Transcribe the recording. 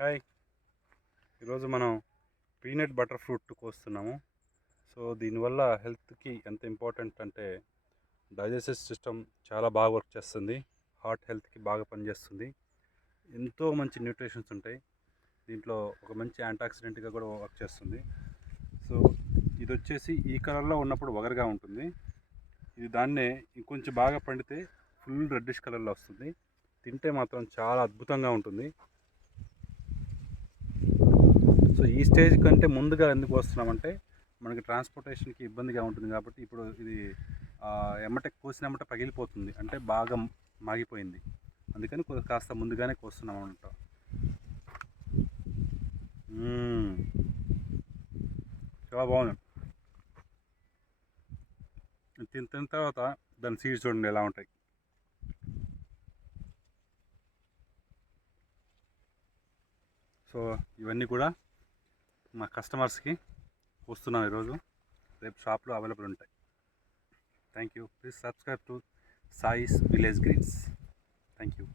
Hi, ఈరోజు మనం peanut butter fruit కోస్తున్నాము. So దీనివల్ల హెల్త్కి ఎంత ఇంపార్టెంట్ అంటే డైజెస్టివ్ సిస్టమ్ చాలా బాగా వర్క్ చేస్తుంది. హార్ట్ హెల్త్కి బాగా పనిచేస్తుంది. ఎంతో మంచి న్యూట్రిషన్స్ ఉంటాయి దీంట్లో. ఒక మంచి యాంటాక్సిడెంట్గా కూడా వర్క్ చేస్తుంది. సో ఇది వచ్చేసి ఈ కలర్లో ఉన్నప్పుడు వగరుగా ఉంటుంది. ఇది దాన్నే ఇంకొంచెం బాగా పండితే ఫుల్ రెడ్డిష్ కలర్లో వస్తుంది. తింటే మాత్రం చాలా అద్భుతంగా ఉంటుంది. సో ఈ స్టేజ్ కంటే ముందుగా ఎందుకు వస్తున్నామంటే మనకి ట్రాన్స్పోర్టేషన్కి ఇబ్బందిగా ఉంటుంది కాబట్టి. ఇప్పుడు ఇది ఎమ్మటే కోసినమ్మట పగిలిపోతుంది, అంటే బాగా మాగిపోయింది. అందుకని కాస్త ముందుగానే కోస్తున్నాం అనమాట. చాలా బాగుంది. తిన్న తర్వాత దాని సీడ్స్ చూడండి ఎలా ఉంటాయి. సో ఇవన్నీ కూడా మా కస్టమర్స్కి వస్తున్నాం ఈరోజు. రేపు షాప్లో అవైలబుల్ ఉంటాయి. Thank you. Please subscribe to Sai's village greens. Thank you.